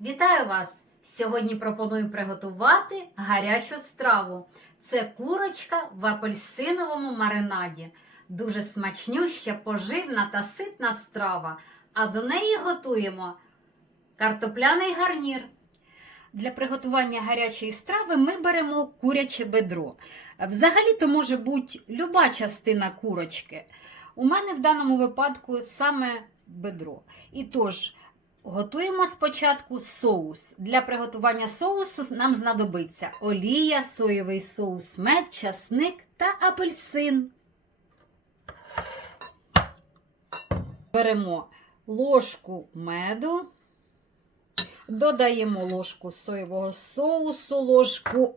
Вітаю вас! Сьогодні пропоную приготувати гарячу страву. Це курочка в апельсиновому маринаді. Дуже смачнюща, поживна та ситна страва. А до неї готуємо картопляний гарнір. Для приготування гарячої страви ми беремо куряче бедро. Взагалі то може бути люба частина курочки. У мене в даному випадку саме бедро. І тож, готуємо спочатку соус. Для приготування соусу нам знадобиться олія, соєвий соус, мед, часник та апельсин. Беремо ложку меду, додаємо ложку соєвого соусу, ложку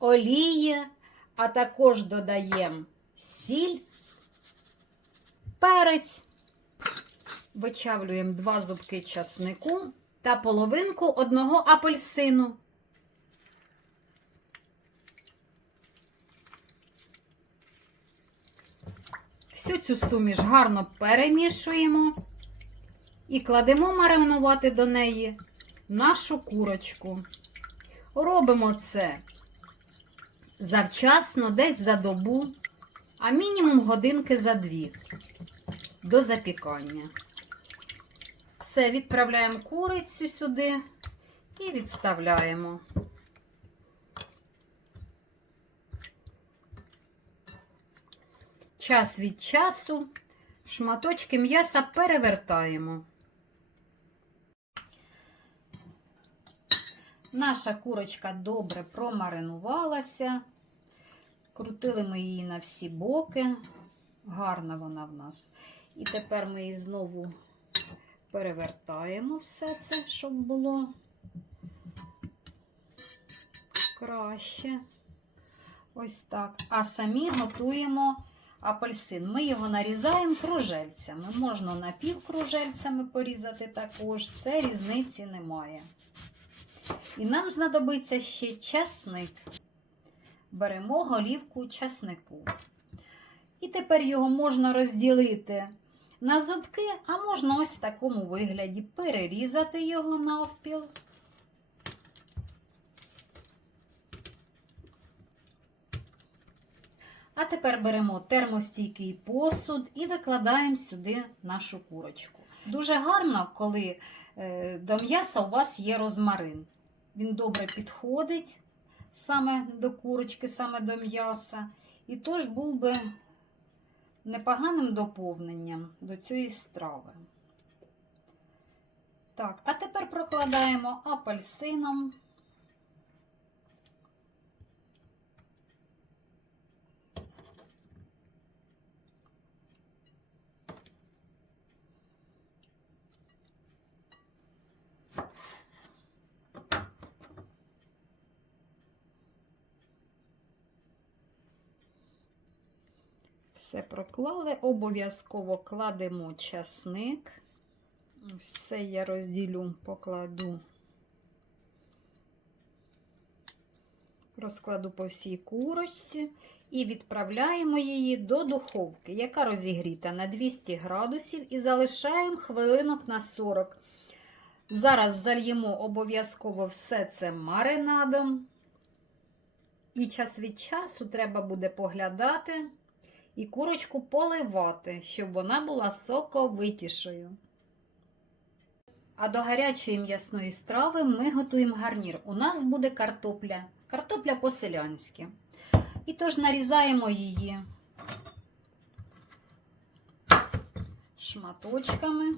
олії, а також додаємо сіль, перець. Вичавлюємо два зубки часнику та половинку одного апельсину. Всю цю суміш гарно перемішуємо і кладемо маринувати до неї нашу курочку. Робимо це завчасно, десь за добу, а мінімум годинки за дві до запікання. Все, відправляємо курицю сюди і відставляємо. Час від часу шматочки м'яса перевертаємо. Наша курочка добре промаринувалася. Крутили ми її на всі боки. Гарна вона в нас. І тепер ми її знову перевертаємо все це, щоб було краще. Ось так. А самі готуємо апельсин. Ми його нарізаємо кружельцями. Можна напівкружельцями порізати також. Це різниці немає. І нам знадобиться ще часник. Беремо голівку часнику. І тепер його можна розділити на зубки, а можна ось в такому вигляді перерізати його навпіл. А тепер беремо термостійкий посуд і викладаємо сюди нашу курочку. Дуже гарно, коли е, до м'яса у вас є розмарин. Він добре підходить саме до курочки, саме до м'яса. І тож був би непоганим доповненням до цієї страви. Так, а тепер прокладаємо апельсином. Все проклали, обов'язково кладемо часник. Все я розділю, покладу, розкладу по всій курочці і відправляємо її до духовки, яка розігріта на 200 градусів, і залишаємо хвилинок на 40. Зараз зальємо обов'язково все це маринадом. І час від часу треба буде поглядати і курочку поливати, щоб вона була соковитішою. А до гарячої м'ясної страви ми готуємо гарнір. У нас буде картопля. Картопля по-селянськи. І тож нарізаємо її шматочками.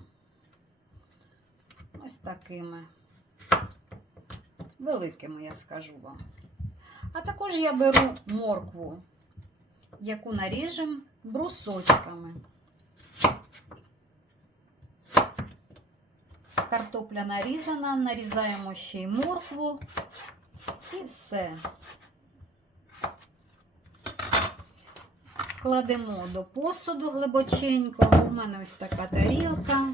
Ось такими великими, я скажу вам. А також я беру моркву яку наріжемо брусочками. Картопля нарізана, нарізаємо ще й моркву і все. Кладемо до посуду глибоченько. У мене ось така тарілка.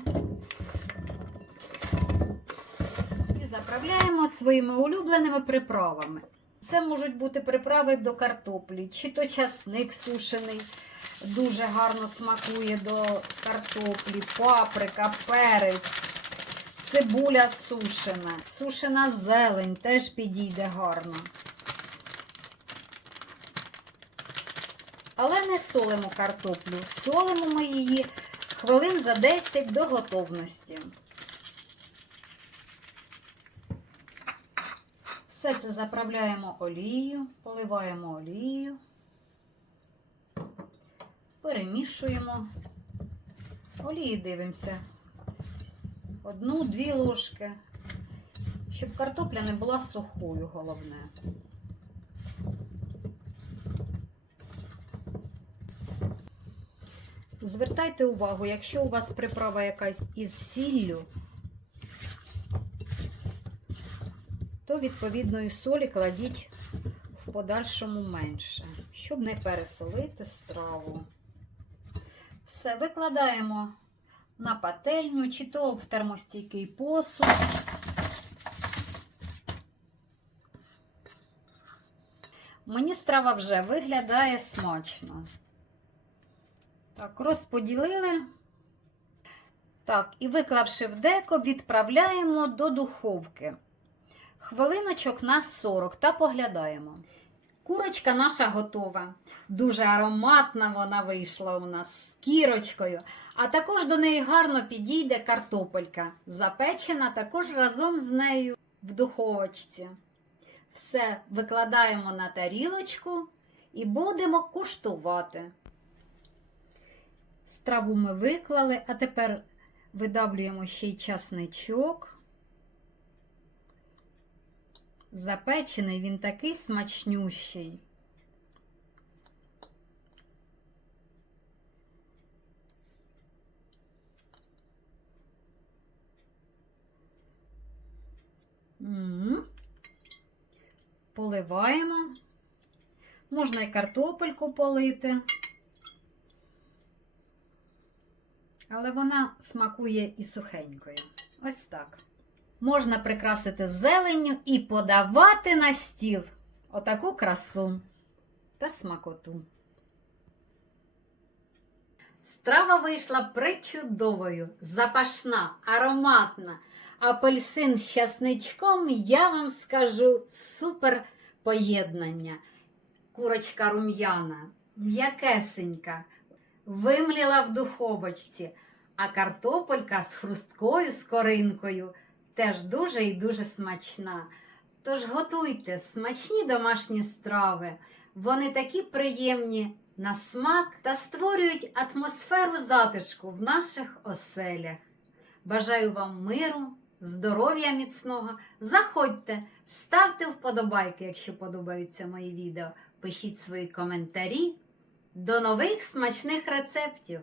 І заправляємо своїми улюбленими приправами. Це можуть бути приправи до картоплі, чи то часник сушений, дуже гарно смакує до картоплі, паприка, перець. цибуля сушена, сушена зелень теж підійде гарно. Але не солимо картоплю. Солимо ми її хвилин за 10 до готовності. Все це заправляємо олією, поливаємо олією, перемішуємо. Олії дивимося. Одну-дві ложки, щоб картопля не була сухою, головне. Звертайте увагу, якщо у вас приправа якась із сіллю, то відповідної солі кладіть в подальшому менше, щоб не пересолити страву. Все, викладаємо на пательню, чи то в термостійкий посуд. Мені страва вже виглядає смачно. Так, розподілили. Так, і виклавши в деко, відправляємо до духовки. Хвилиночок на 40 та поглядаємо. Курочка наша готова. Дуже ароматна вона вийшла у нас з кірочкою. А також до неї гарно підійде картопелька, запечена також разом з нею в духовочці. Все викладаємо на тарілочку і будемо куштувати. Страву ми виклали, а тепер видавлюємо ще й часничок. Запечений він такий смачнющий. Поливаємо. Можна і картопельку полити. Але вона смакує і сухенькою. Ось так. Можна прикрасити зеленню і подавати на стіл отаку красу та смакоту. Страва вийшла причудовою, запашна, ароматна. Апельсин з часничком, я вам скажу, супер поєднання. Курочка рум'яна, м'якесенька, вимліла в духовочці, а картопелька з хрусткою, з коринкою теж дуже і дуже смачна. Тож готуйте смачні домашні страви. Вони такі приємні на смак та створюють атмосферу затишку в наших оселях. Бажаю вам миру, здоров'я міцного. Заходьте, ставте вподобайки, якщо подобаються мої відео. Пишіть свої коментарі. До нових смачних рецептів!